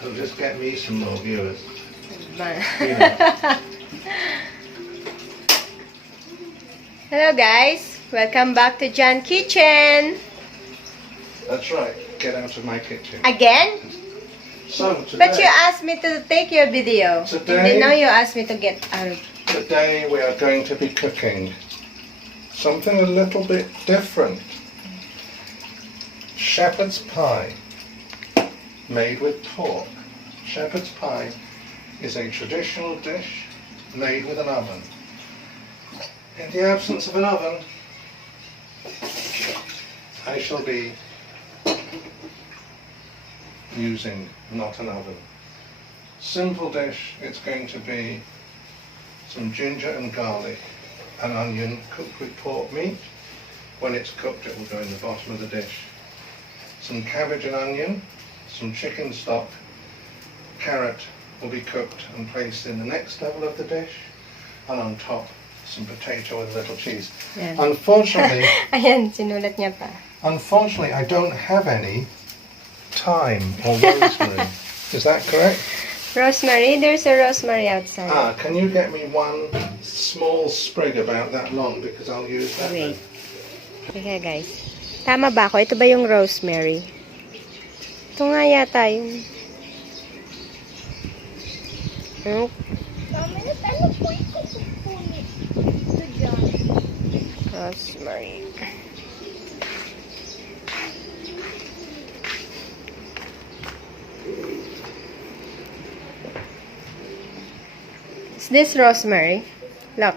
It'll just get me some more viewers. Hello guys, welcome back to John Kitchen. That's right. Get out of my kitchen. Again? So today, But you asked me to take your video. Today- And now you asked me to get out. today we are going to be cooking something a little bit different. Shepherd's pie made with pork. Shepherd's pie is a traditional dish made with an oven. In the absence of an oven, I shall be using not an oven. Simple dish. It's going to be some ginger and garlic, an onion cooked with pork meat. When it's cooked, it will go in the bottom of the dish. Some cabbage and onion, some chicken stock, carrot will be cooked and placed in the next level of the dish, and on top some potato with a little cheese. Yeah. Unfortunately, Ayan, sinulat niya pa. unfortunately, I don't have any thyme or rosemary. Is that correct? Rosemary, there's a rosemary outside. Can you get me one small sprig about that long, because I'll use that. Wait. Okay guys. Tama ba ako? Ito ba yung rosemary? Ito nga yata yung... Rosemary. Is this rosemary? Look.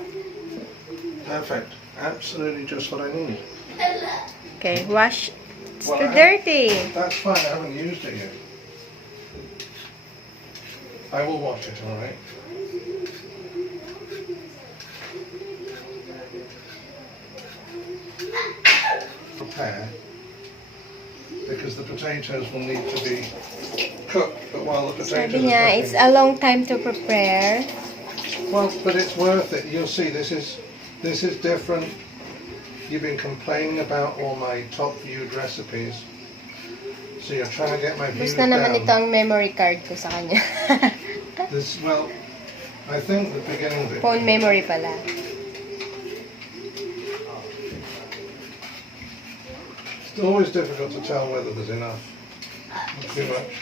Perfect. Absolutely just what I need. Okay, wash. It's Well, too dirty. That's fine, I haven't used it yet. I will wash it, alright? Prepare, because the potatoes will need to be cooked, but while the potatoes Sabi niya, are it's cooking... a long time to prepare. Well, but it's worth it. You'll see, this is different. You've been complaining about all my top viewed recipes. So you're trying to get my views Gusto naman down. ito ang memory card ko sa kanya. Well, I think the beginning bit. Phone memory pala. It's always difficult to tell whether there's enough. Not too much.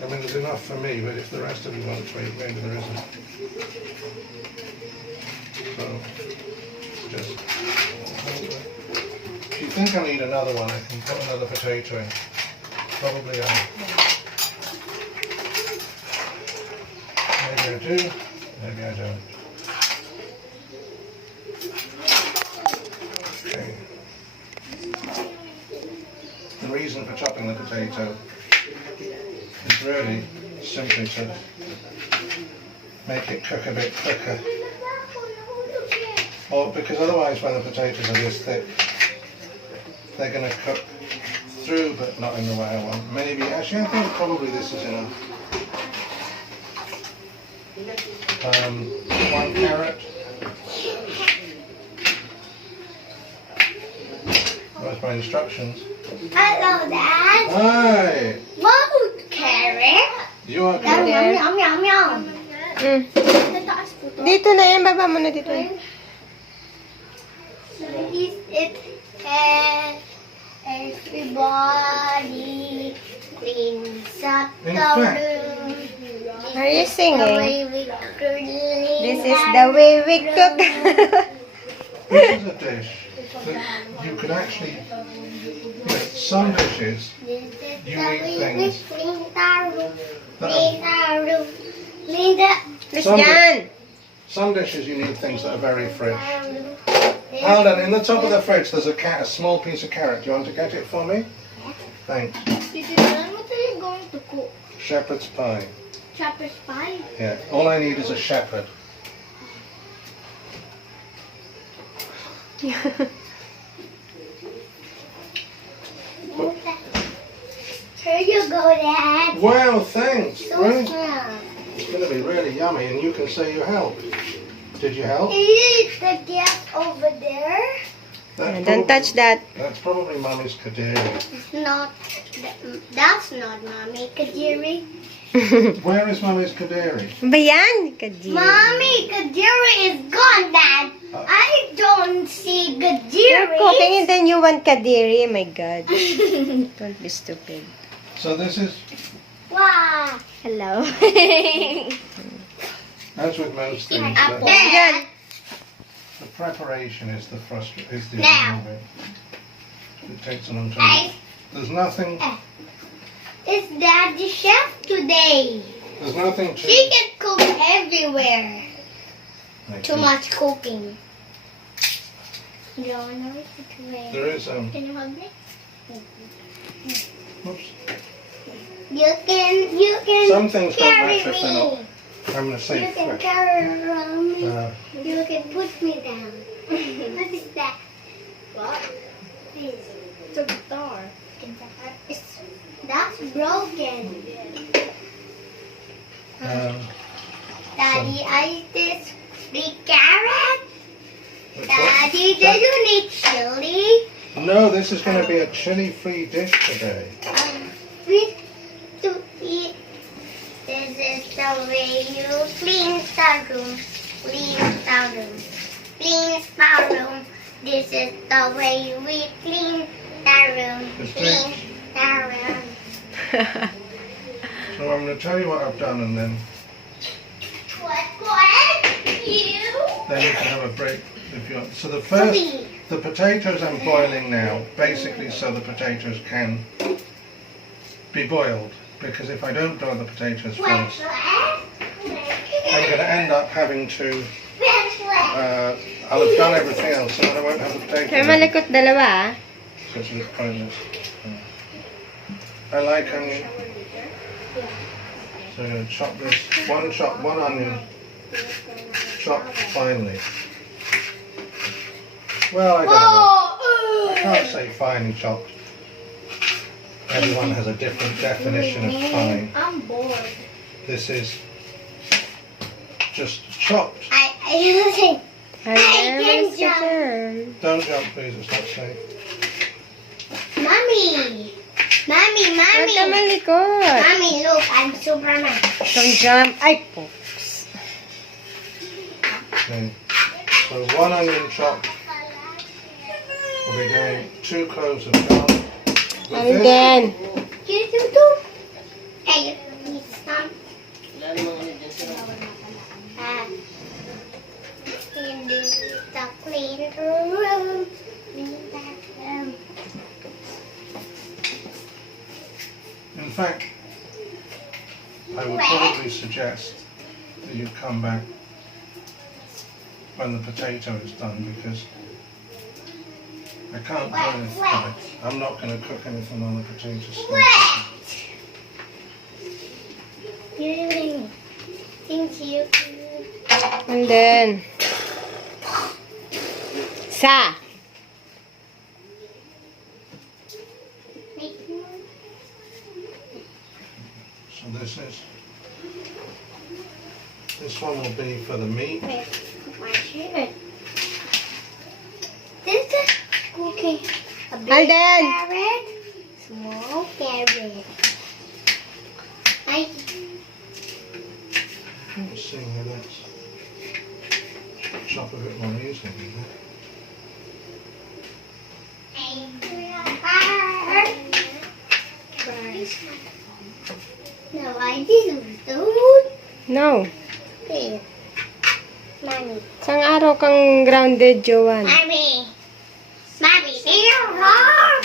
I mean, there's enough for me, but if the rest of you want to eat, maybe there isn't. So, just... If you think I need another one, I can put another potato in. Probably I... Maybe I do, maybe I don't. Okay. The reason for chopping the potato is really simply to make it cook a bit quicker. Or because otherwise when the potatoes are this thick, they're going to cook through but not in the way I want. Maybe, actually I think probably this is enough. 1 carrot. Where's my instructions? Hello, Dad. Hi! What carrot? You are Yum, good. yum, yum, yum, yum. Tataas po to. Dito na yan, baba mo na dito. So is it everybody cleans up In the fact- room. Are you The singing? way we clean This is the way we cook. This is a dish that you could actually, some dishes, you eat things clean the room, that clean are, the room, clean the Christian! some dishes you need things that are very fresh. Hold on, in the top of the fridge there's a small piece of carrot. Do you want to get it for me? Thanks. What are you going to cook? Shepherd's pie. Shepherd's pie? Yeah, all I need is a shepherd. Here you go, Dad. Wow, thanks. So Right? small. It's going to be really yummy, and you can say you helped. Did you help? Is the gas over there? Don't touch that. That's probably Mummy's kadiri. It's not. That's not Mommy Kadiri. Where is Mummy's kadiri? Ba yan? Kadiri. Mommy Kadiri is gone, Dad. I don't see You're Kadiri. cooking and then you want kadiri. Oh my God. Don't be stupid. So this is, Wow. Hello. as with most things, Apple. the preparation is the Now. annoying bit. It takes a long time. There's nothing. It's Dad the chef today. There's nothing to. She can cook everywhere. Like Too this. much cooking. You don't know what to do. There is Can you hold me? Oops. You can Some things don't carry match if they're not. me. I'm going to say You can fresh. carry me. Uh, You can put me down. What is that? What? It's a guitar. That's broken. Daddy, I eat this big carrot. Daddy, do you need chili? no, this is going to be a chili-free dish today. We to eat. This is the way you clean the room. Clean the room. Clean the room. This is the way we clean the room. Clean the room. So I'm going to tell you what I've done, and then What? You? then you can have a break if you want. So the potatoes I'm boiling now, basically so the potatoes can be boiled, because if I don't boil the potatoes first, I'm going to end up having to, I'll have done everything else, so then I won't have the potatoes. Kaya malikot dalawa, ah. So it's a bit pointless. I like onion. So I'm going to chop this, one onion, chopped finely. Well, I don't know. I can't say finely chopped. Everyone has a different definition of fine. I'm bored. This is just chopped. I Ayan, can jump. Don't jump, please, it's not safe. Mommy. Huwag ka Mommy. malikot. Mommy, look, I'm Superman. Don't jump. Ay, po. Okay. So one onion chopped. We'll be doing 2 cloves of garlic. With And this, then, You do. Hey, you need some. In the clean room. in fact, I would probably suggest that you come back when the potato is done, because I can't do anything. I'm not going to cook anything on the potato still. Thank you. and then, sa. So this one will be for the meat. My shirt. This is cooking. A big Alden. carrot, small carrot. Let's see how that's chop a bit more easily. No, I didn't do No. it. Mommy. Isang araw kang grounded, Joanne. Mommy. Mommy, you're wrong.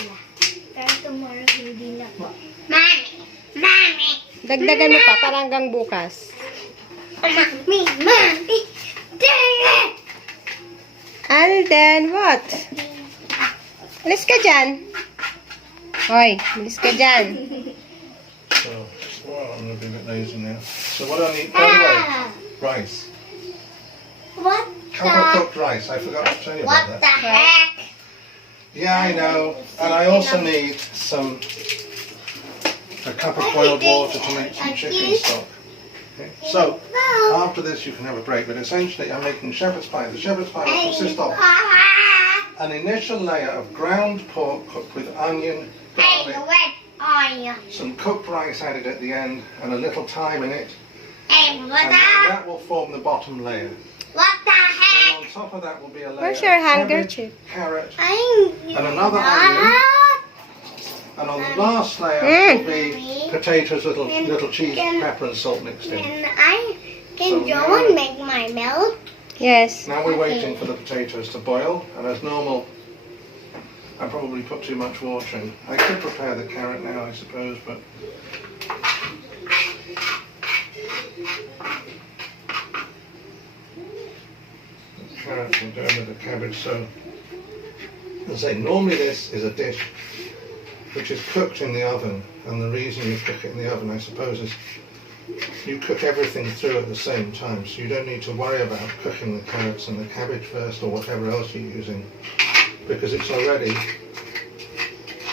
Pero tomorrow hindi na po. Mommy. Mommy. Dagdagan mo pa para hanggang bukas. Mommy. Mommy. Dang it. Alden, what? Alis ka dyan. Hoy, alis ka dyan. So, well, I'm going to be a bit lazy now. So what I need, by the way, rice. What Cup of cooked rice. I forgot to tell you What about the that. heck? Yeah, I know. And I also need a cup of boiled water to make some chicken stock. Okay. So, after this you can have a break, but essentially I'm making shepherd's pie. The shepherd's pie will consist of an initial layer of ground pork cooked with onion, Hey, garlic, where are you? some cooked rice added at the end, and a little thyme in it. Hey, what And then that will form the bottom layer. What the Then heck? on top of that will be a layer Where's of your cabbage, handkerchief? carrot, I'm and another onion. And on the last layer will be potatoes, little cheese, pepper and salt mixed in. Can So John make my milk? Yes. Now we're waiting for the potatoes to boil, and as normal, I probably put too much water in. I could prepare the carrot now, I suppose, but the carrot will go with the cabbage. So, as I say, normally this is a dish which is cooked in the oven, and the reason you cook it in the oven, I suppose, is you cook everything through at the same time, so you don't need to worry about cooking the carrots and the cabbage first or whatever else you're using, because it's already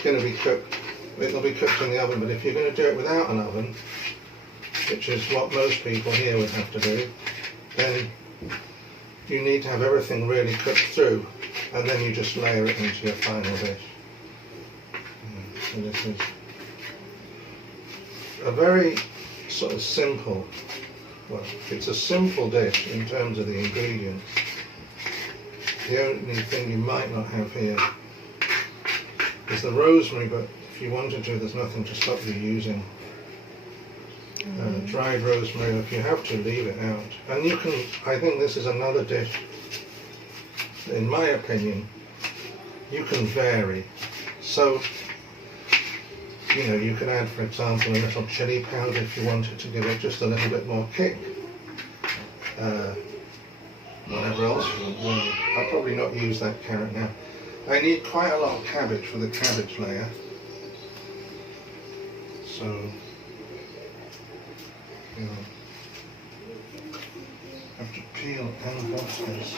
going to be cooked. It'll be cooked in the oven. But if you're going to do it without an oven, which is what most people here would have to do, then you need to have everything really cooked through, and then you just layer it into your final dish. So this is a very sort of simple, well, it's a simple dish in terms of the ingredients. The only thing you might not have here is the rosemary, but if you wanted to, there's nothing to stop you using dried rosemary. If you have to, leave it out. And you can, I think this is another dish, in my opinion, you can vary. So, you know, you can add, for example, a little chili powder if you wanted to give it just a little bit more kick. Whatever else you want. Well, I'll probably not use that carrot now. I need quite a lot of cabbage for the cabbage layer. So, you know, I have to peel and wash this.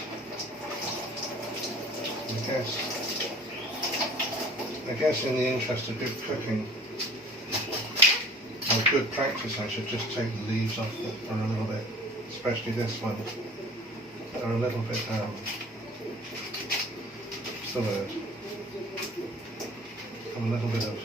I guess in the interest of good cooking, or good practice, I should just take the leaves off it for a little bit, especially this one. They're a little bit, what's the word? A little bit of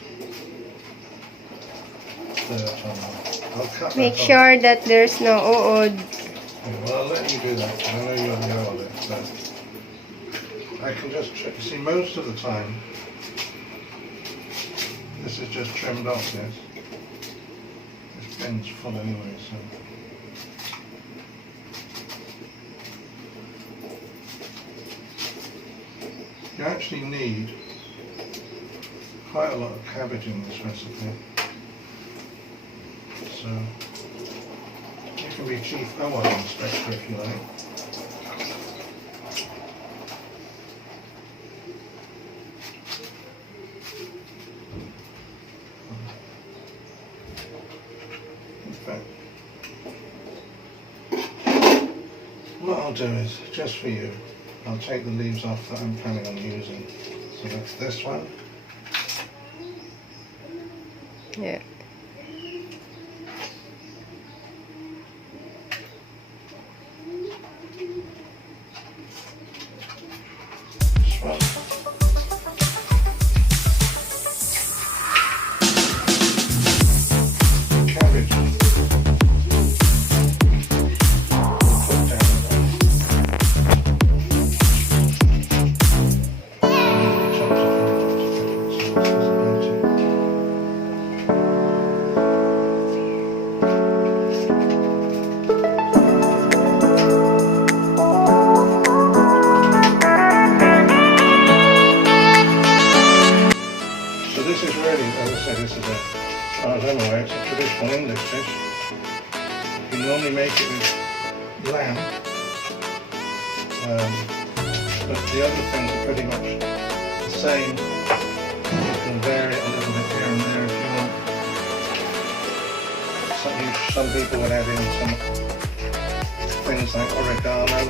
dirt on them. I'll cut Make that off. sure that there's no uod. Yeah, well, I'll let you do that, 'cause I know you're the of it, but I can just, see, most of the time, this is just trimmed off, yes. This bin's full anyway, so. You actually need quite a lot of cabbage in this recipe. So, you can be chief O inspector if you like. What I'll do is, just for you, I'll take the leaves off that I'm planning on using. So that's this one. Yeah. This one. Cabbage. Put down So this is really, as I say, this is as far as I'm aware, it's a traditional English dish. You normally make it with lamb, but the other things are pretty much the same. You can vary it a little bit here and there if you want. Some people would add in some things like oregano,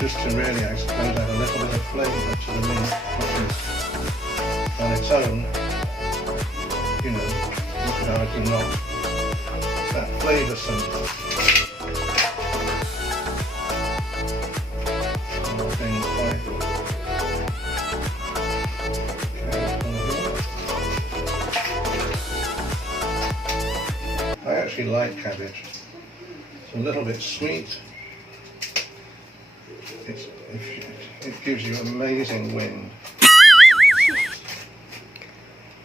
just to really, I suppose, add a little bit of flavour to the meat, which is on its own, you know, you could argue not that flavoursome. So being quite actually like cabbage. It's a little bit sweet. It gives you amazing wind.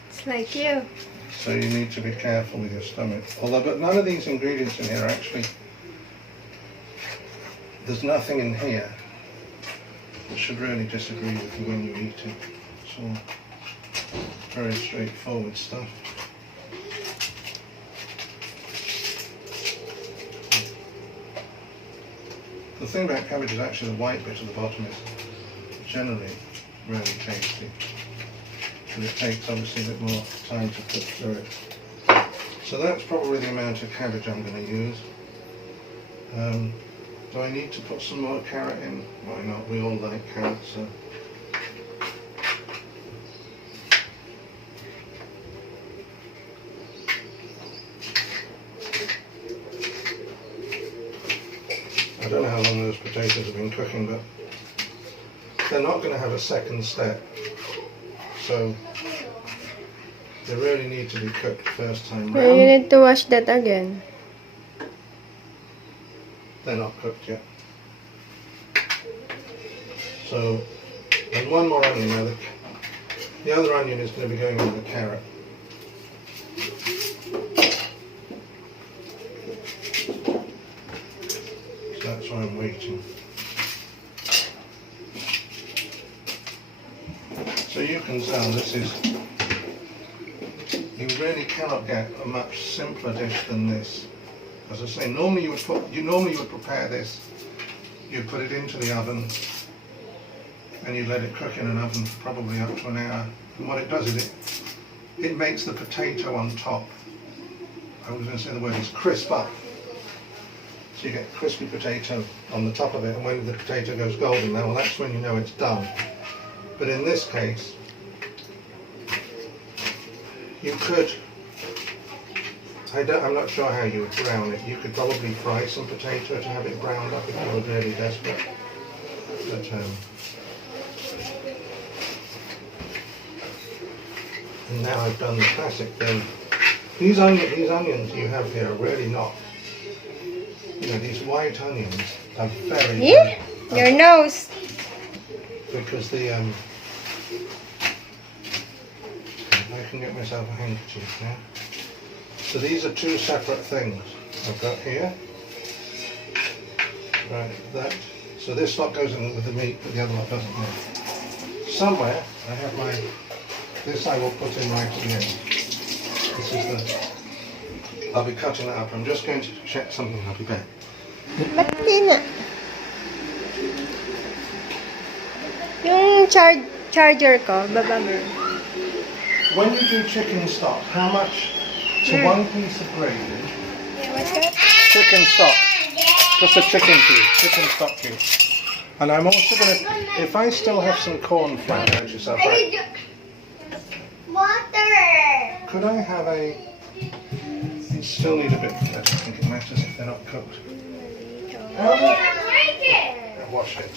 It's like you. So you need to be careful with your stomach. But none of these ingredients in here actually, there's nothing in here that should really disagree with you when you eat it. It's all very straightforward stuff. The thing about cabbage is actually the white bit at the bottom is generally really tasty. And it takes obviously a bit more time to cook through it. So that's probably the amount of cabbage I'm going to use. Do I need to put some more carrot in? Why not? We all like carrot, so. I don't know how long those potatoes have been cooking, but they're not going to have a second step. So they really need to be cooked first time round. You need to wash that again. They're not cooked yet. So, and one more onion now. The other onion is going to be going in the carrot. So that's why I'm waiting. So you can tell this is, you really cannot get a much simpler dish than this. As I say, normally you would prepare this, you'd put it into the oven and you'd let it cook in an oven for probably up to an hour. And what it does is it makes the potato on top, I was going to say the word is crisp up. So you get crispy potato on the top of it, and when the potato goes golden, well that's when you know it's done. But in this case, you could, I'm not sure how you would brown it. You could probably fry some potato to have it browned up if you were really desperate. But, and now I've done the classic thing. These onions you have here are really not, these white onions are very, Yeah? Your nose. because the, I can get myself a handkerchief now. So these are two separate things I've got here. Right, that. So this lot goes in with the meat, but the other lot doesn't now. Somewhere I have my, this I will put in right at the end. This is the, I'll be cutting that up. I'm just going to check something, I'll be back. Ba't di na? Yung charger ko, baba mo. When you do chicken stock, how much to one piece of gravy? Yeah, what's that? Chicken stock. Just a chicken cube, chicken stock cube. And I'm also going to, if I still have some corn flour, hurt yourself right. Water. Could I have a, you still need a bit, I don't think it matters if they're not cooked. Wash it.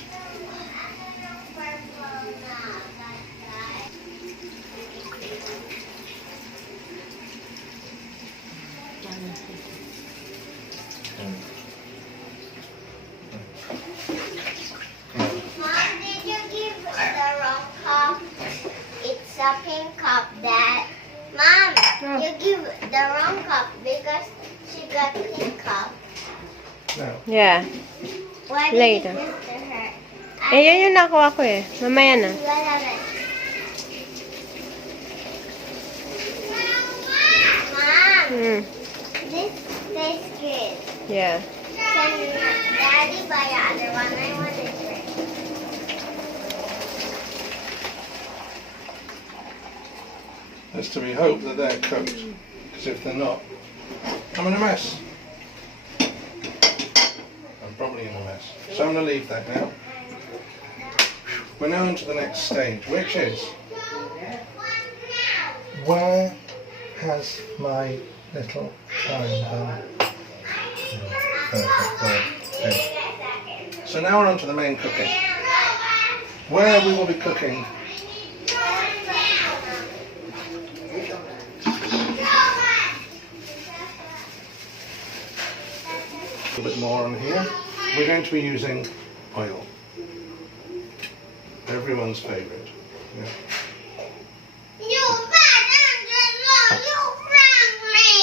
Mom, did you give the wrong cup? It's a pink cup, Dad. Mom, you give the wrong cup because she got pink cup. Now, Yeah. Why did Later. you give to her? Eh, yun yung nakuha ko eh. Mamaya na. What happened? Mom, this tastes good. Yeah. Can Daddy buy the other one? I want it first. it's to be hoped that they're cooked, because if they're not, I'm in a mess. I'm probably in a mess. So I'm going to leave that now. We're now into the next stage, which is, where has my little time gone? Perfect, right. Okay. So now we're on to the main cooking, where we will be cooking A bit more on here. We're going to be using oil. Everyone's favourite. Yeah. You bad Angelo, you pranked me.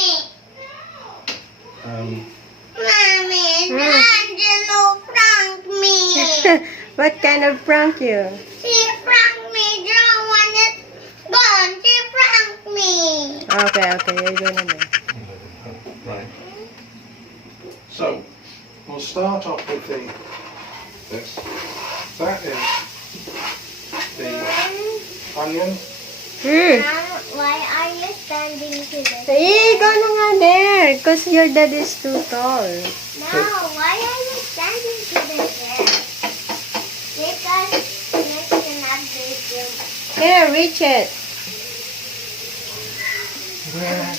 Mommy, Angelo pranked me. What kind of prank you? She pranked me. John wanted gone. She pranked me. Okay, you're gonna do. Right. So we'll start off with this. That is the onion. Why are you standing to this? Go na nga there, because your dad is too tall. No, why are you standing to this there? Because you cannot reach you. Here, reach it. Where?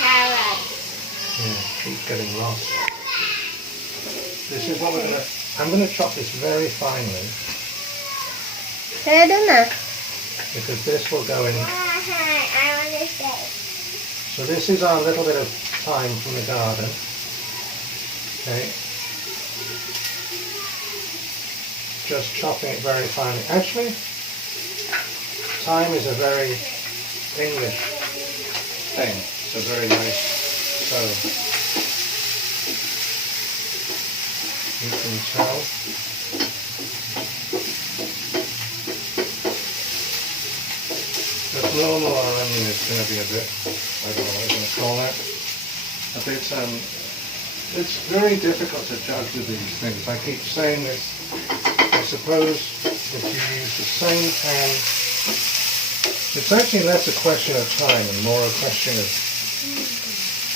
Carrot. Yeah, keep getting lost. This is what I'm gonna chop this very finely Kaya doon na. because this will go in. I understand. So this is our little bit of thyme from the garden. Okay. Just chopping it very finely. Actually, thyme is a very English thing. It's a very nice herb. You can tell. The normal onion is going to be a bit, I don't know what I'm going to call that, a bit, it's very difficult to judge with these things. I keep saying this. I suppose if you use the same pan, it's actually less a question of time and more a question of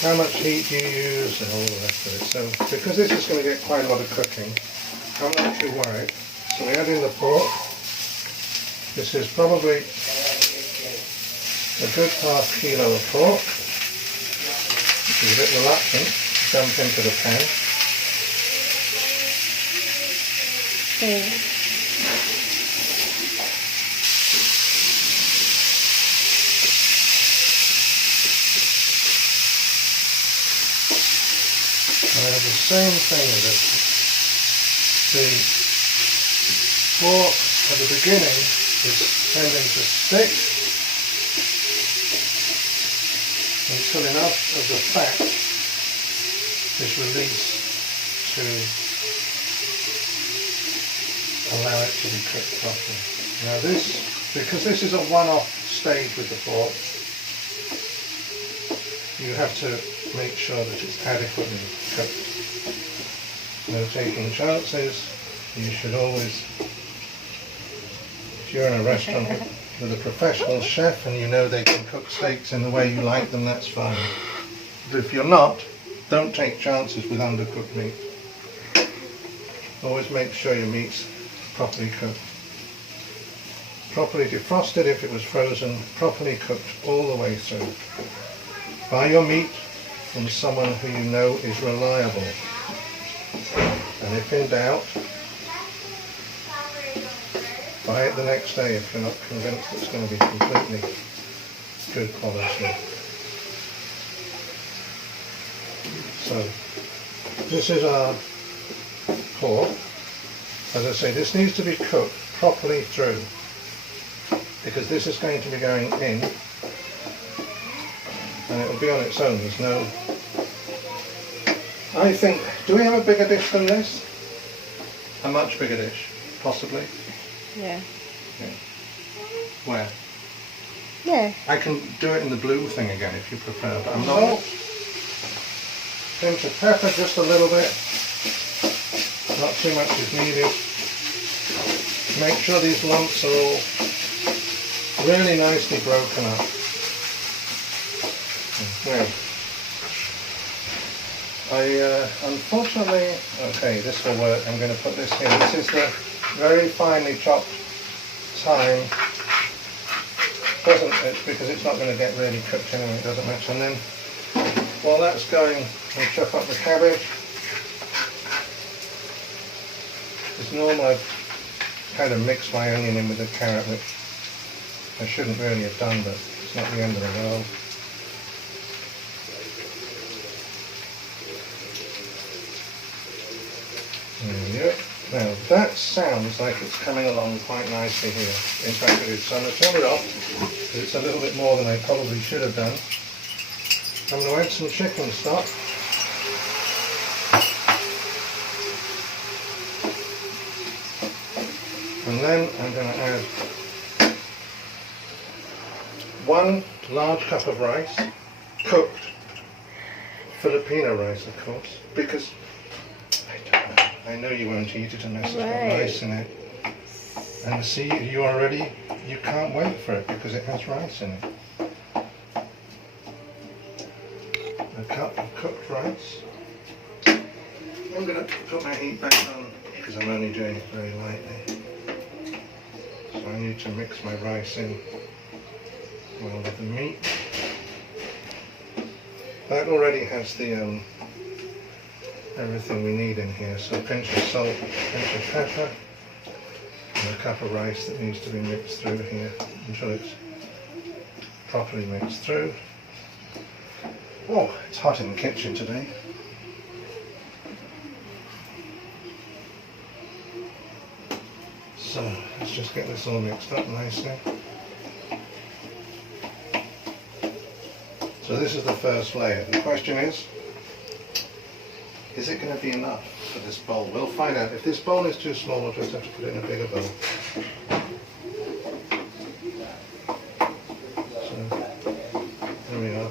how much heat you use and all the rest of it. So because this is going to get quite a lot of cooking, I'm not too worried. So we add in the pork. This is probably a good half kilo of pork, which is a bit reluctant to dump into the pan. Okay. I have the same thing with it. The pork at the beginning is tending to stick until enough of the fat is released to allow it to be cooked properly. Now this, because this is a one-off stage with the pork, you have to make sure that it's adequately cooked. No taking chances. You should always, if you're in a restaurant with a professional chef and you know they can cook steaks in the way you like them, that's fine. But if you're not, don't take chances with undercooked meat. Always make sure your meat's properly cooked. Properly defrosted if it was frozen, properly cooked all the way through. Buy your meat from someone who you know is reliable. And if in doubt, buy it the next day if you're not convinced it's going to be completely good quality. So, this is our pork. As I say, this needs to be cooked properly through because this is going to be going in and it will be on its own. There's no... I think, do we have a bigger dish than this? A much bigger dish, possibly? Yeah. Where? There. I can do it in the blue thing again if you prefer, but I'm not. Pinch of pepper, just a little bit. Not too much is needed. Make sure these lumps are all really nicely broken up. Now, unfortunately, okay, this will work. I'm going to put this here. This is the very finely chopped thyme. It's because it's not going to get really cooked anyway, it doesn't matter. And then while that's going, we'll chop up the cabbage. It's normal, I've kind of mixed my onion in with the carrot, which I shouldn't really have done, but it's not the end of the world. There we go. Now that sounds like it's coming along quite nicely here. In fact it is. So I'm going to turn it off because it's a little bit more than I probably should have done. I'm going to add some chicken stock. And then I'm going to add 1 large cup of rice, cooked Filipino rice of course, because I know you won't eat it unless it's got rice in it. And see, you can't wait for it because it has rice in it. A cup of cooked rice. I'm going to put my heat back on because I'm only doing it very lightly. So I need to mix my rice in well with the meat. That already has the everything we need in here, so a pinch of salt, a pinch of pepper, and a cup of rice that needs to be mixed through here until it's properly mixed through. Oh, it's hot in the kitchen today. So let's just get this all mixed up nicely. So this is the first layer. The question is it going to be enough for this bowl? We'll find out. If this bowl is too small, we'll just have to put it in a bigger bowl. So, there we are.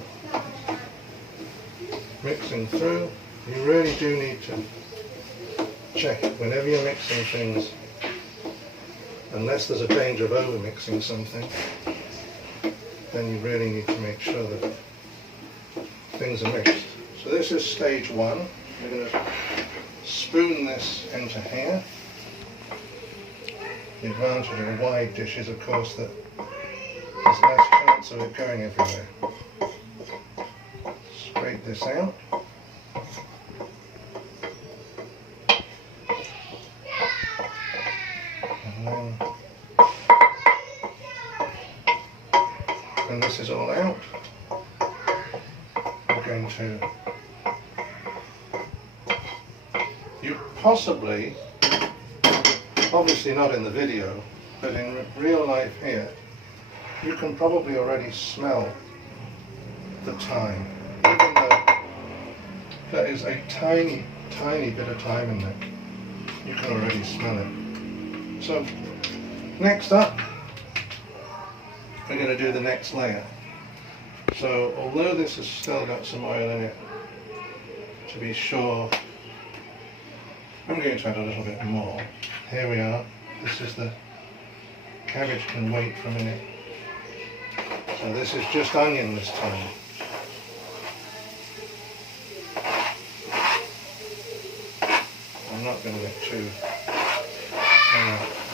Mixing through. You really do need to check it whenever you're mixing things, unless there's a danger of over mixing something, then you really need to make sure that things are mixed. So this is stage 1. We're going to spoon this into here. The advantage of a wide dish is, of course, that there's less chance of it going everywhere. Scrape this out. And then, when this is all out, we're going to possibly, obviously not in the video, but in real life here, you can probably already smell the thyme. Even though there is a tiny, tiny bit of thyme in there, you can already smell it. So, next up, we're going to do the next layer. So, although this has still got some oil in it, to be sure, I'm going to add a little bit more. Here we are. This is the cabbage can wait for a minute. So this is just onion this time. I'm not going to get too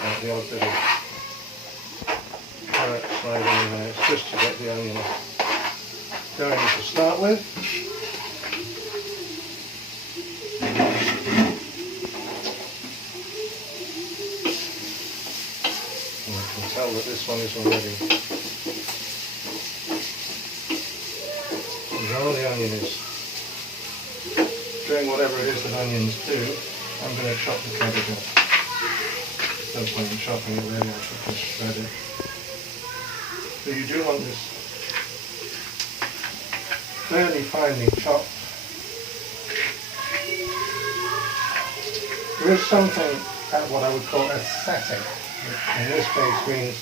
like the odd bit of carrot sliding in there. It's just to get the onion going to start with. Tell that this one is already. While the onion is doing whatever it is that onions do, I'm going to chop the cabbage up. No point in chopping it really, I should just shred it. So you do want this fairly finely chopped. There is something at what I would call aesthetic. In this case means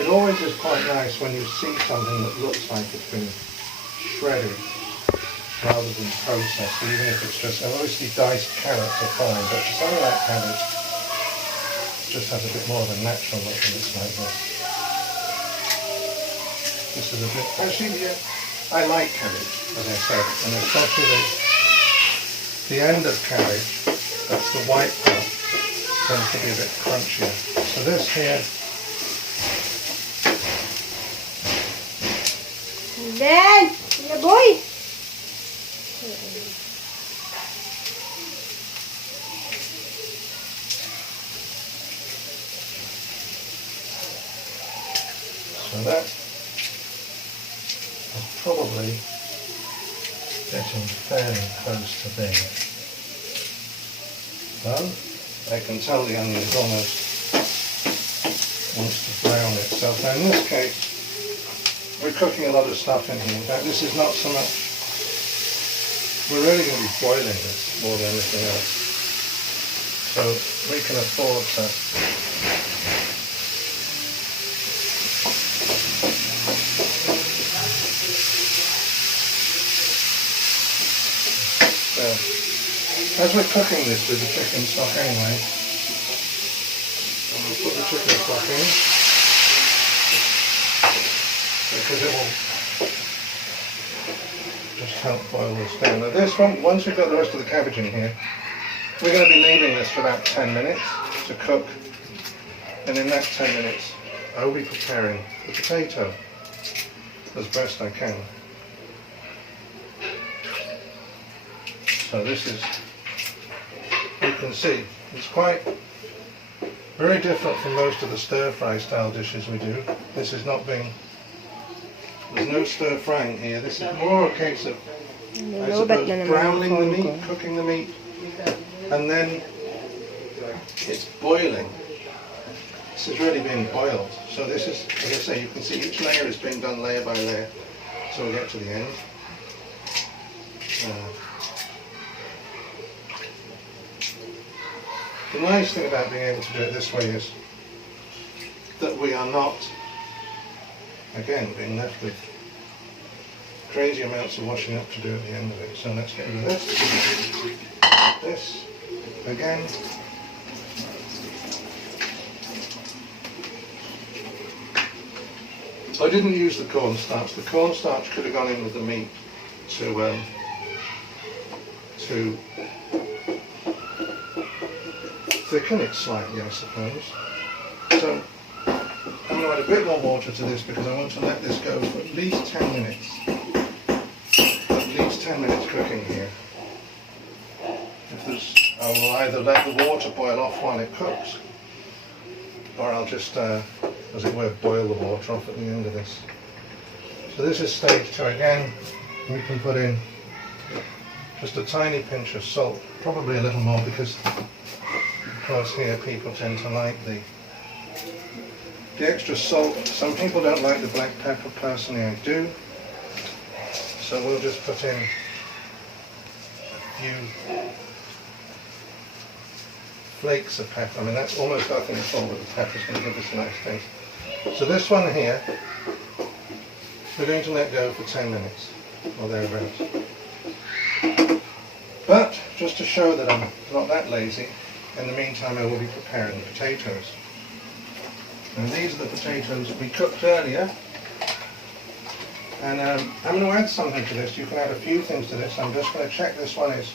it always is quite nice when you see something that looks like it's been shredded rather than processed, even if it's just, obviously diced carrots are fine, but something like cabbage just has a bit more of a natural look when it's like this. This is a bit, actually yeah, I like cabbage, as I said, and especially the end of cabbage, that's the white part, tends to be a bit crunchier. So this here. And then, yeah boy. So that is probably getting fairly close to being. done. I can tell the onion's almost wants to brown itself. Now in this case, we're cooking a lot of stuff in here. In fact, this is not so much. We're really going to be boiling this more than anything else. So we can afford to as we're cooking this with the chicken stock anyway, we'll put the chicken stock in because it will just help boil this down. Now this one, once we've got the rest of the cabbage in here, we're going to be leaving this for about 10 minutes to cook, and in that 10 minutes I will be preparing the potato as best I can. So this is, you can see, it's quite very different from most of the stir-fry style dishes we do. This is not being, there's no stir-frying here. This is more a case of, I suppose, browning the meat, cooking the meat, and then it's boiling. This is really being boiled. So this is, as I say, you can see each layer is being done layer by layer. So we get to the end. The nice thing about being able to do it this way is that we are not, again, being left with crazy amounts of washing up to do at the end of it. So let's get rid of this. This, again. I didn't use the cornstarch. The cornstarch could have gone in with the meat to thicken it slightly, I suppose. So I'm going to add a bit more water to this because I want to let this go for at least 10 minutes. At least 10 minutes cooking here. I will either let the water boil off while it cooks, or I'll just, as it were, boil the water off at the end of this. So this is stage 2 again. We can put in just a tiny pinch of salt, probably a little more because here people tend to like the extra salt. Some people don't like the black pepper, personally I do. So we'll just put in a few flakes of pepper. I mean, that's almost nothing at all, but the pepper's going to give us a nice taste. So this one here, we're going to let go for 10 minutes, or thereabouts. But, just to show that I'm not that lazy, in the meantime I will be preparing the potatoes. And these are the potatoes we cooked earlier. And I'm going to add something to this. You can add a few things to this. I'm just going to check this one is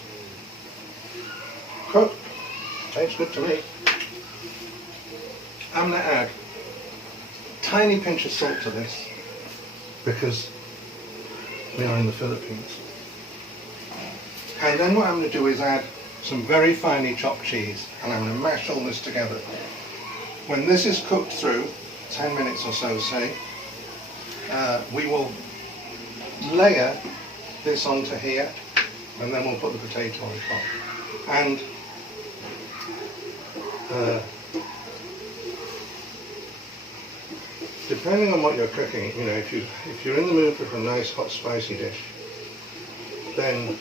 cooked. Tastes good to me. I'm going to add a tiny pinch of salt to this because we are in the Philippines. And then what I'm going to do is add some very finely chopped cheese, and I'm going to mash all this together. When this is cooked through, 10 minutes or so say, we will layer this onto here, and then we'll put the potato on top. And depending on what you're cooking, you know, if you're in the mood for a nice hot spicy dish, then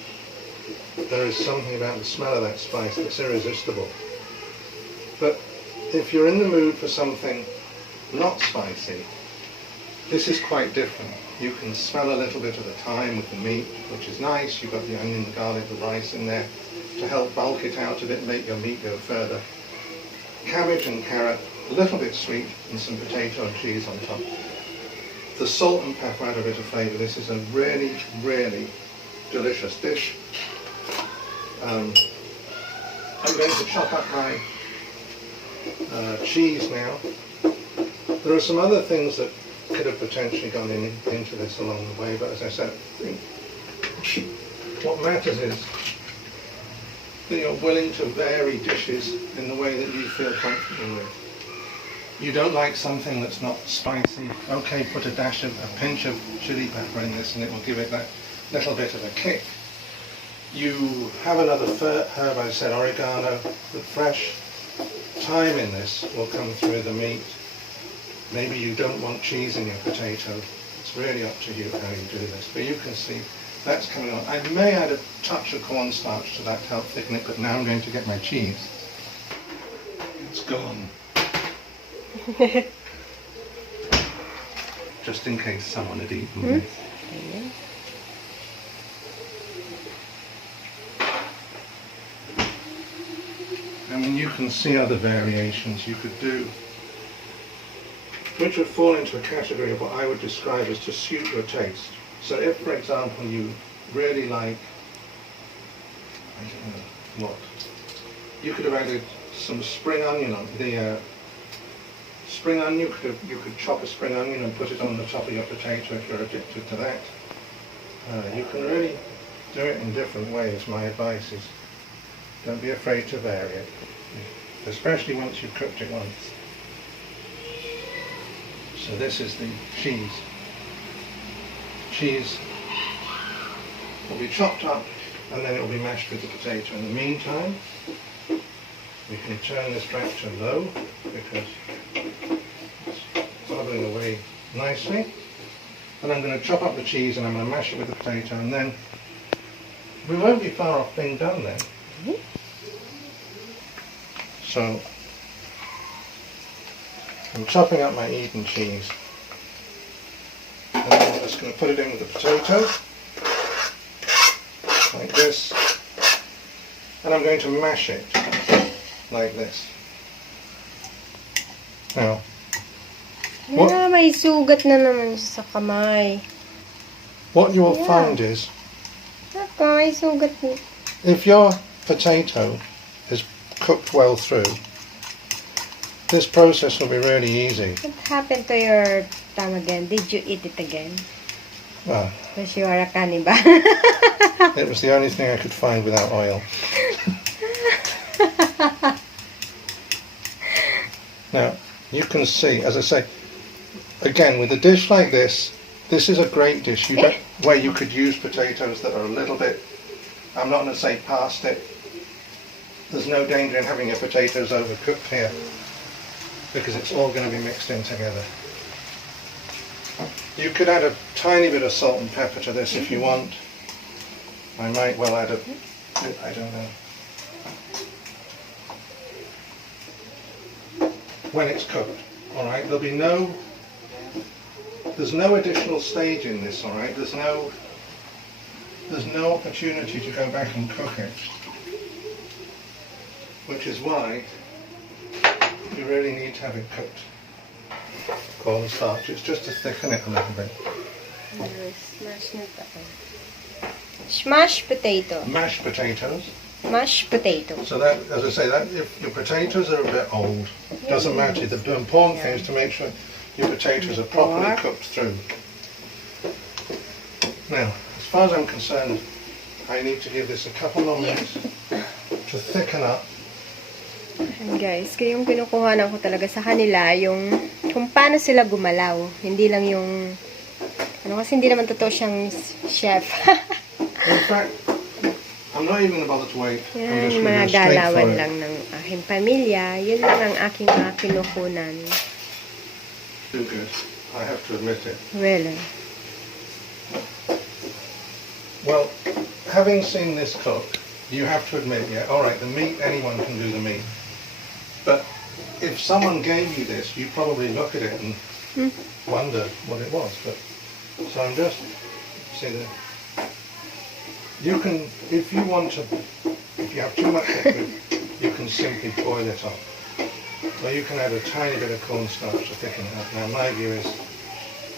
there is something about the smell of that spice that's irresistible. But if you're in the mood for something not spicy, this is quite different. You can smell a little bit of the thyme with the meat, which is nice. You've got the onion, the garlic, the rice in there to help bulk it out a bit, make your meat go further. Cabbage and carrot, a little bit sweet, and some potato and cheese on top. The salt and pepper add a bit of flavour. This is a really, really delicious dish. I'm going to chop up my cheese now. There are some other things that could have potentially gone into this along the way, but as I said, I think what matters is that you're willing to vary dishes in the way that you feel comfortable with. You don't like something that's not spicy, okay, put a pinch of chili pepper in this and it will give it that little bit of a kick. you have another herb, I said oregano. The fresh thyme in this will come through the meat. Maybe you don't want cheese in your potato. It's really up to you how you do this. But you can see that's coming on. I may add a touch of cornstarch to that to help thicken it, but now I'm going to get my cheese. It's gone. Just in case someone had eaten this. I mean, you can see other variations you could do, which would fall into a category of what I would describe as to suit your taste. So if, for example, you really like, I don't know what, you could have added some spring onion on the spring onion. You could chop a spring onion and put it on the top of your potato if you're addicted to that. You can really do it in different ways. My advice is don't be afraid to vary it, especially once you've cooked it once. So this is the cheese. Cheese will be chopped up and then it will be mashed with the potato. In the meantime, we can turn this back to low because it's bubbling away nicely. And I'm going to chop up the cheese and I'm going to mash it with the potato, and then we won't be far off being done then. So I'm chopping up my Eden cheese, and then I'm just going to put it in with the potato, like this, and I'm going to mash it like this. Now, may sugat na naman sa kamay. what you will find is, May sugat na. if your potato is cooked well through, this process will be really easy. What happened to your tongue again? Did you eat it again? Because you are a cannibal. It was the only thing I could find without oil. Now, you can see, as I say, again, with a dish like this, this is a great dish where you could use potatoes that are a little bit, I'm not going to say past it. There's no danger in having your potatoes overcooked here, because it's all going to be mixed in together. You could add a tiny bit of salt and pepper to this if you want. I might well add a bit, I don't know. When it's cooked, alright, there's no additional stage in this, alright, there's no opportunity to go back and cook it. Which is why you really need to have it cooked. Cornstarch, it's just to thicken it a little bit. Smashed potato. Mashed potatoes. Mashed potato. So that, as I say, that if your potatoes are a bit old, doesn't matter. The important thing is to make sure your potatoes are properly cooked through. Now, as far as I'm concerned, I need to give this a couple more minutes to thicken up. And guys, yung kinukuhanan ko talaga sa kanila, yung kung paano sila gumalaw. Hindi lang yung, kasi hindi naman totoo siyang chef. In fact, I'm not even about to wait. Yan, mga galawan lang ng aking pamilya. Yun lang ang aking mga kinukunan. Too good. I have to admit it. Really? Well, having seen this cook, you have to admit, alright, the meat, anyone can do the meat. But if someone gave you this, you'd probably look at it and wonder what it was. But so I'm just, see the, you can, if you have too much liquid, you can simply boil it off. Or you can add a tiny bit of cornstarch to thicken it up. Now my view is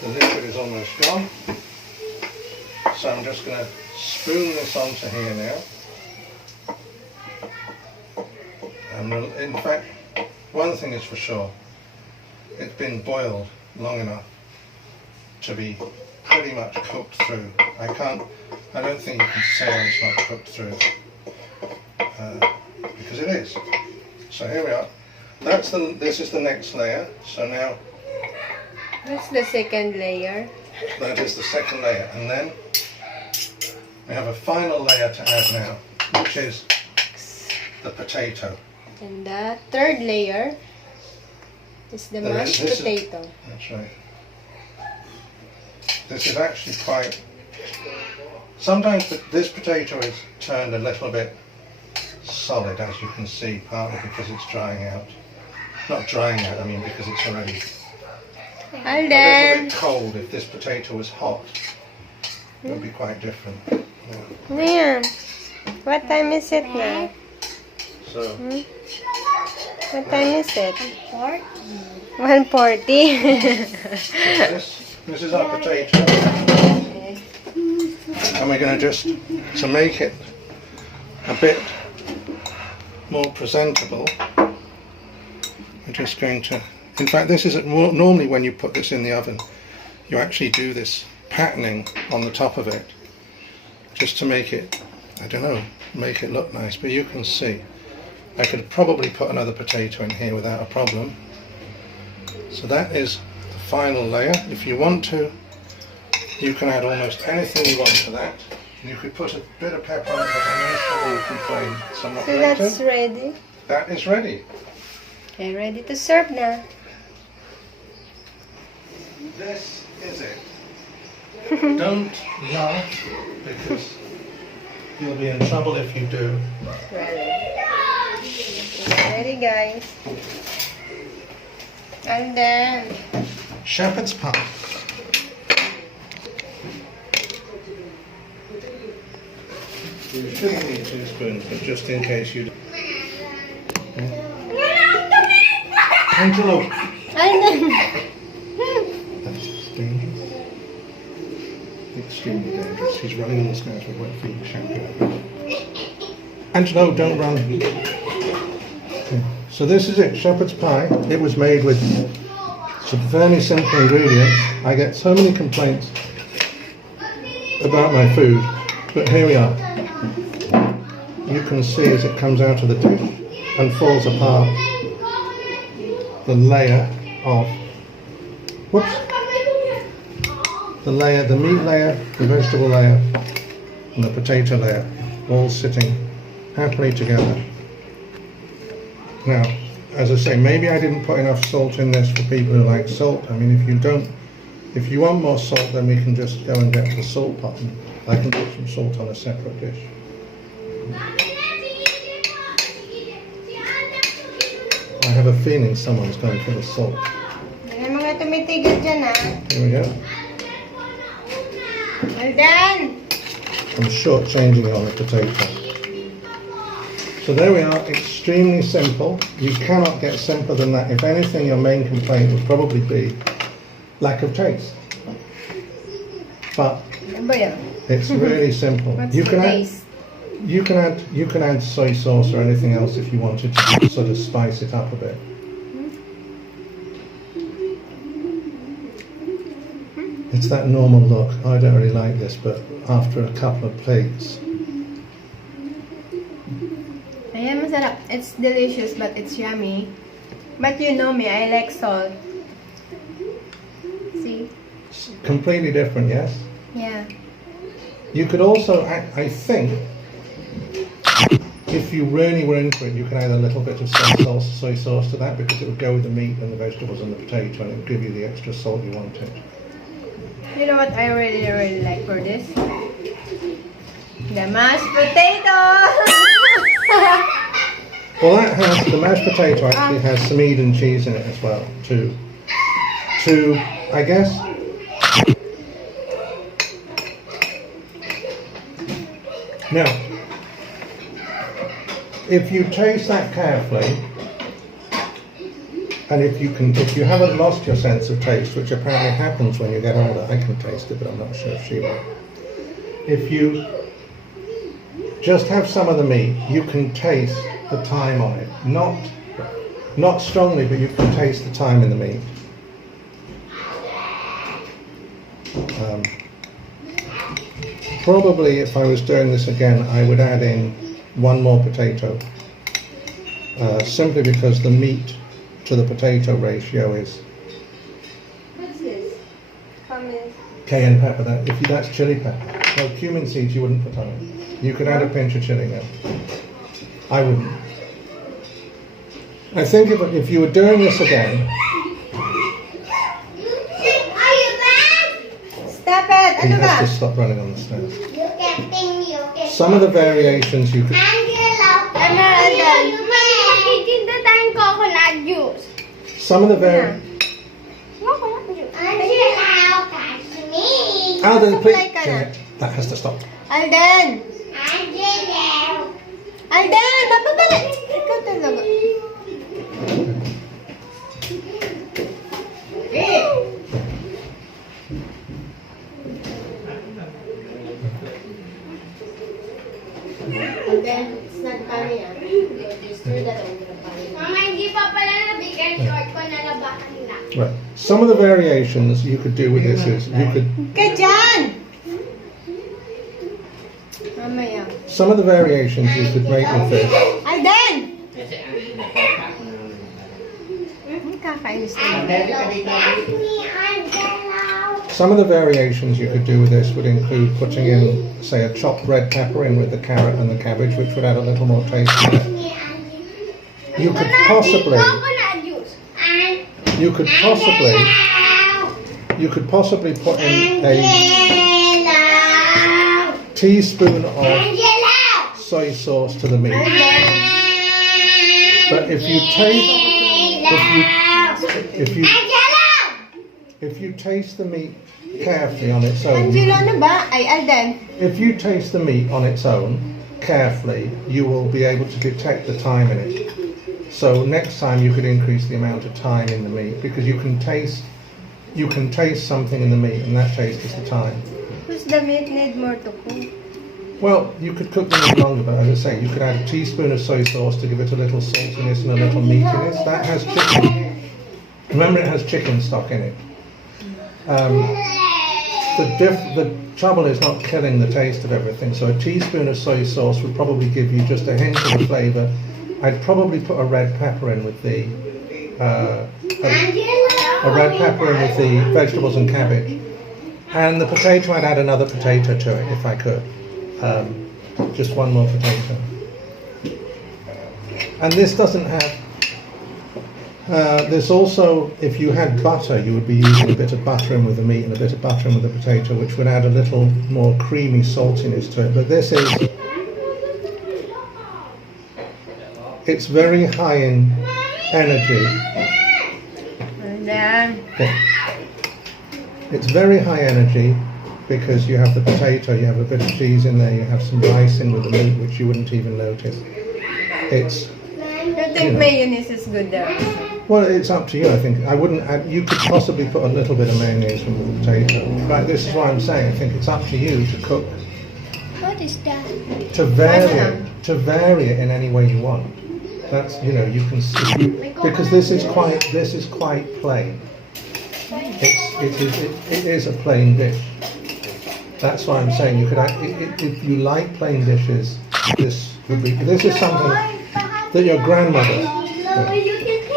the liquid is almost gone. So I'm just going to spoon this onto here now. And in fact, one thing is for sure, it's been boiled long enough to be pretty much cooked through. I don't think you can say it's not cooked through, because it is. So here we are. This is the next layer. So now, That's the second layer. that is the second layer, and then We have a final layer to add now, which is the potato. And the third layer is the mashed potato. That's right. This is actually quite... Sometimes this potato is turned a little bit solid, as you can see, partly because it's drying out. Not drying out, I mean because it's already a little bit cold. If this potato was hot, it would be quite different. Yeah. What time is it now? So, What time is it? 140. 1:40. this is our potato. And we're going to just, to make it a bit more presentable, we're just going to, in fact this is, normally when you put this in the oven, you actually do this patterning on the top of it, just to make it, I don't know, make it look nice, but you can see. I could probably put another potato in here without a problem. So that is the final layer. If you want to, you can add almost anything you want to that. You could put a bit of pepper on it, but I know some will complain, so I'm not So going that's to. ready. That is ready. Okay, ready to serve now. This is it. Don't laugh, because you'll be in trouble if you do. Ready. Ready, guys. And then Shepherd's pie. You shouldn't need 2 spoons, but just in case you do. Angelo! and then That's dangerous. Extremely dangerous. He's running on the stairs with wet feet. Shampoo. Angelo, don't run. Okay. So this is it, shepherd's pie. It was made with some fairly simple ingredients. I get so many complaints about my food, but here we are. You can see as it comes out of the dish and falls apart, the layer of, the meat layer, the vegetable layer, and the potato layer, all sitting happily together. Now, as I say, maybe I didn't put enough salt in this for people who like salt. I mean, if you want more salt, then we can just go and get the salt pot. I can put some salt on a separate dish. I have a feeling someone's going for the salt. may mga tumitigil dyan, ah. Here we go. And then I'm short-changing on the potato. So there we are, extremely simple. You cannot get simpler than that. If anything, your main complaint would probably be lack of taste. But it's really simple. What's You the can taste? You can add soy sauce or anything else if you wanted to sort of spice it up a bit. It's that normal look. I don't really like this, but after a couple of plates. Ayan, masarap. It's delicious, but it's yummy. But you know me, I like salt. See? It's completely different, yes? Yeah. You could also, I think, if you really were into it, you can add a little bit of soy sauce to that, because it would go with the meat and the vegetables and the potato, and it would give you the extra salt you wanted. You know what I really like for this? The mashed potato! Well, the mashed potato actually has some Eden cheese in it as well, to I guess, now, if you taste that carefully, and if you haven't lost your sense of taste, which apparently happens when you get older, I can taste it, but I'm not sure if she will. If you just have some of the meat, you can taste the thyme on it. Not strongly, but you can taste the thyme in the meat. Probably if I was doing this again, I would add in one more potato, simply because the meat to the potato ratio is What's this? cayenne pepper. That's chili pepper. Well, cumin seeds you wouldn't put on it. You could add a pinch of chili there. I wouldn't. I think if you were doing this again, Stop it! he Ano ba? has to stop running on the stairs. You can sing, you can Some of the variations you could. Angela, magtitinda tayong coconut juice. Some of the Coconut juice. Angela, catch me. Alden, Supply please. ka na. That has to stop. Alden! Angela. Alden! Mapabalik! Ikaw talaga. Alden, it's not funny ah. Just stir that over the pan. Mama, hindi pa pala nabigay short ko na labahan na. Right. Some of the variations you could do with this is you could. Ka dyan! Mamaya. Some of the variations you could make with this. Alden! Kainis na. Catch me, Angela. Some of the variations you could do with this would include putting in, say, a chopped red pepper in with the carrot and the cabbage, which would add a little more taste to it. You could possibly. Coconut juice. You could possibly. You could possibly put in a Angela. teaspoon of Angela. soy sauce to the meat. But if you taste, if you taste the meat carefully on its own, Angelo, ano ba? Ay, Alden. if you taste the meat on its own carefully, you will be able to detect the thyme in it. So next time you could increase the amount of thyme in the meat because you can taste something in the meat, and that taste is the thyme. Because the meat need more to cook. Well, you could cook the meat longer, but as I say, you could add a teaspoon of soy sauce to give it a little saltiness and a little meatiness. That has chicken. Remember, it has chicken stock in it. The trouble is not killing the taste of everything. So a teaspoon of soy sauce would probably give you just a hint of the flavour. I'd probably put a red pepper in with the vegetables and cabbage, and the potato. I'd add another potato to it if I could. Just one more potato. And this doesn't have. There's also, if you had butter, you would be using a bit of butter in with the meat and a bit of butter in with the potato, which would add a little more creamy saltiness to it. But this is, it's very high in energy. Alden. It's very high energy because you have the potato, you have a bit of cheese in there, you have some rice in with the meat, which you wouldn't even notice. It's. You think mayonnaise is good there? Well, it's up to you. I think I wouldn't add. You could possibly put a little bit of mayonnaise with the potato. But this is what I'm saying. I think it's up to you to cook, What is that? to vary it in any way you want. That's you can because this is quite plain. It is a plain dish. That's why I'm saying you could add, if you like plain dishes, this is something that your grandmother.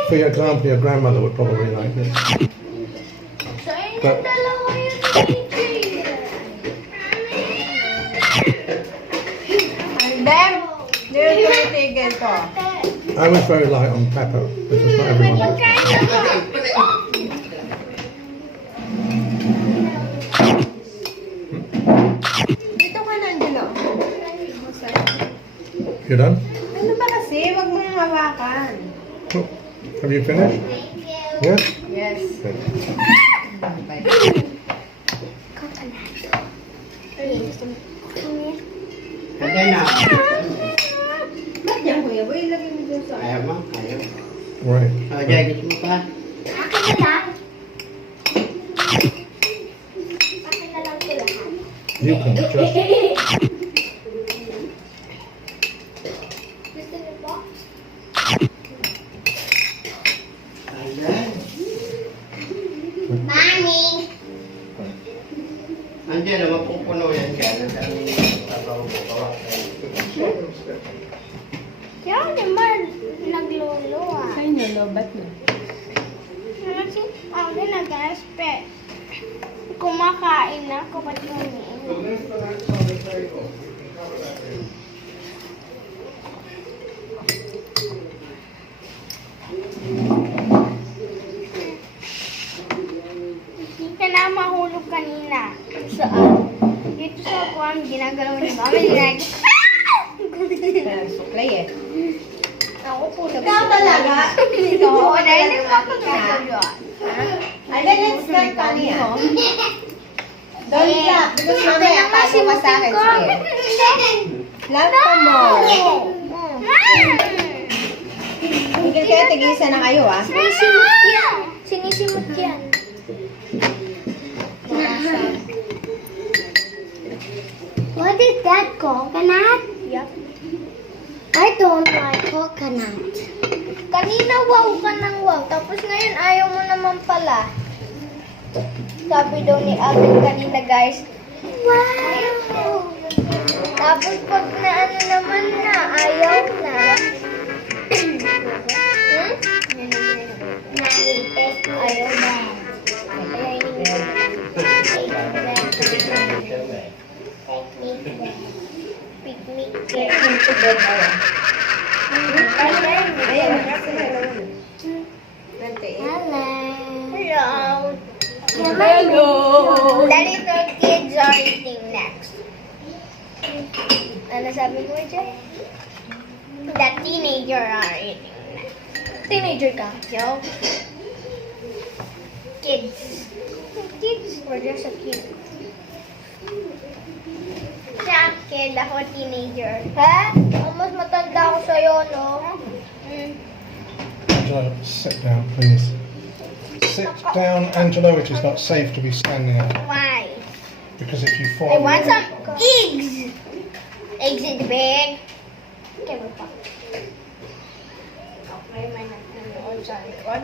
For example, your grandmother would probably like this. But Alden, hindi ko itigil to. I was very light on pepper because not everyone likes Dito ka na, Angelo. You done? Ano ba kasi? Huwag mo yung hawakan. Oh, have you finished? Yes? Yes. Good. Ada na. Ba't yan, kuya? Boy, ilagay mo dyan sa... Ayaw mo? Ayaw. Right. Jagit mo pa. Akin na lang. Akin na lang ito lahat. You can just. Gusto niyo po? Ayan. Mami! Andiyan na, mapupuno yan dyan. Ang daming trabaho ko. Bawa kayo. Kaya naman, naglolo ah. Sa inyo, lobat na. Ano si Alden nag-aspe? Kumakain na ako, ba't yung The lid for that's on the table. We can cover that in. Hindi ka na mahulog kanina. Saan? Dito sa kuwan, ginagalaw ni Mama. Suklay eh. Ako po. Ikaw talaga? Ikaw Oo, talaga narinig mo ako makita. Ay, let's start kami ah. Don't clap, because mamaya tago ka sa akin. Sige. Clap pa mo. Tigil kayo, tigisa na kayo ah. Sinisimot yan. Sinisimot yan. What is that, coconut? Yep. I don't like coconut. Kanina wow ka ng wow, tapos ngayon ayaw mo naman pala. Sabi daw ni Alvin kanina, guys. Wow! Tapos pag na ano naman na, ayaw na. Ayaw na. Picnic. Hello. Hello. The little kids are eating next. Ano sabi mo, Jay? The teenager are eating next. Teenager ka? Joke. Kids. Kids? We're just a kid. Siya kid, ako teenager. Ha? Mas matanda ako sa'yo, no? Angelo, sit down, please. Sit down, Angelo. It is not safe to be standing up. Why? Because if you fall... I want some eggs. Eggs in the bag. Okay, we're fine. Okay, may nanonood sa likod.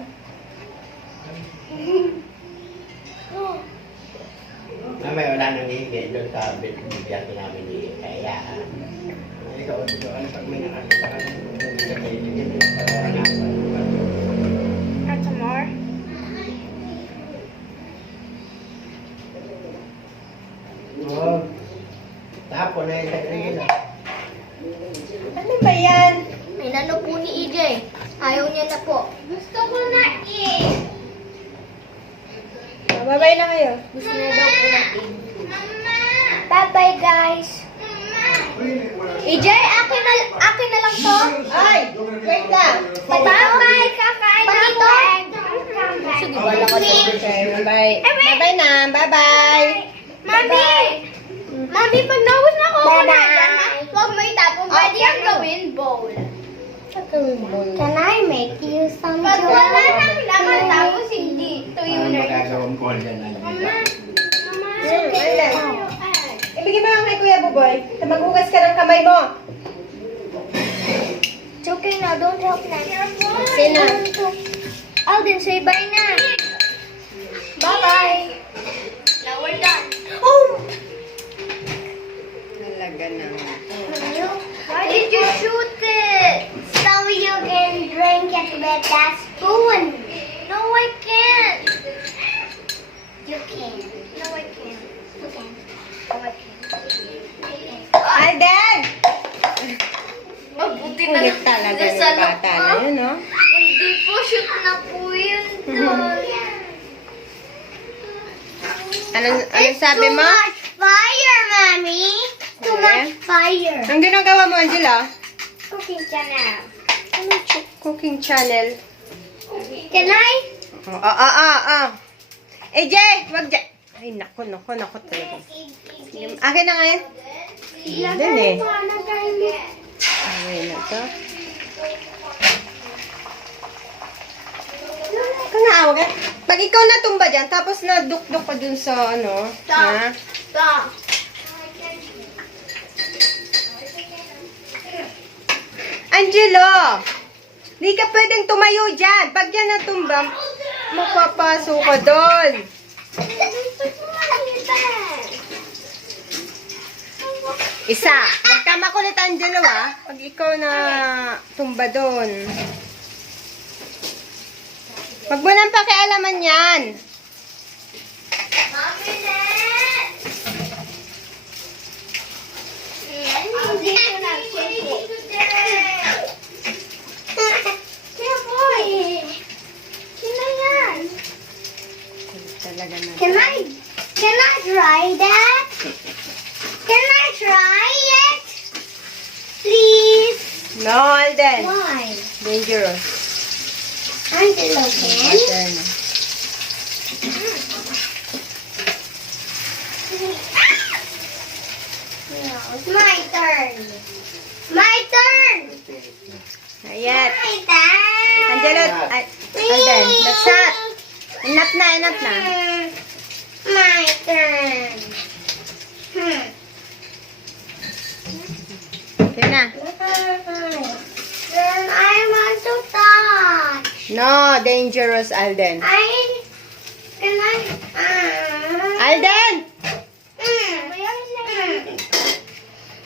May wala nang hihigit doon sa bigyan namin ni Kaya. Ikaw, ano pag may nakakita ka Add some more. Oo. Tapon na yung Ano ba yan? Ay, nano po ni EJ. Ayaw niya na po. Gusto ko na egg. Babay na kayo. Gusto niya daw po ng egg. Bye-bye, guys. EJ, akin na lang to. Ay! Wait lang. Bye-bye, kakain na ako egg. Sige, wala ko sa bye. Bye-bye na. Bye-bye. Mami! Mami, pag naubos na ako, huwag mo itapon. Pwede yung gawin bowl. Can I make you some pag wala nang laman, tapos hindi tuyo na. magagawang call yan. Ibigay mo lang kay Kuya Buboy. Maghugas ka ng kamay mo. It's okay now, don't help na. Sino? Alden, say bye na. Bye-bye. Now we're done. Talaga na. Why did you shoot it? So you can drink it with that spoon. No, I can't. You can. No, I can't. You can. No, I can't. Alden! Mabuti na Kulit talaga yung bata na yun, no? Hindi po, shoot na po yun. Anong sabi mo? Too much fire, Mommy. Too much fire. Ang ginagawa mo, Angela? Cooking channel. Cooking channel. Can I? EJ, wag dyan. Ay, nako talaga. Akin na ngayon. Doon eh. Away na to. Ikaw na awag eh. Pag ikaw natumba dyan, tapos nadukdok ka dun sa ano, ha? Stop. Angelo! Di ka pwedeng tumayo dyan. Pag yan natumba, mapapaso ka doon. Isa. Huwag ka makulit, Angelo, ah. Pag ikaw na tumba doon. Huwag mo nang pakialaman yan. No, Alden. Why? Dangerous. Until again? Turn. No, it's my turn. My turn. Ayan. My turn. Angelo, Alden, that's not. Enough na, enough na. My turn. Okay na. Then I want to touch. No, dangerous, Alden. Can I? Alden!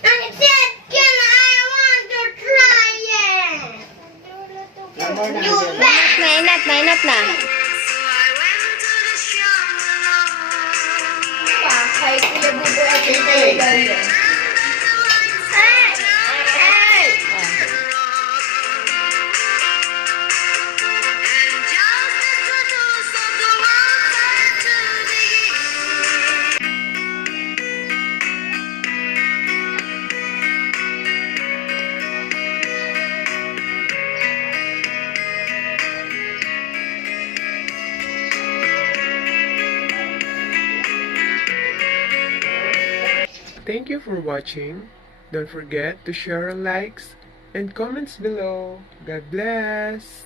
I said, can I want to try it? Lamor na. You Angelo. bet. Enough na, enough na. Kay Kuya Bubo at Sige. Thank you for watching. Don't forget to share our likes and comments below. God bless.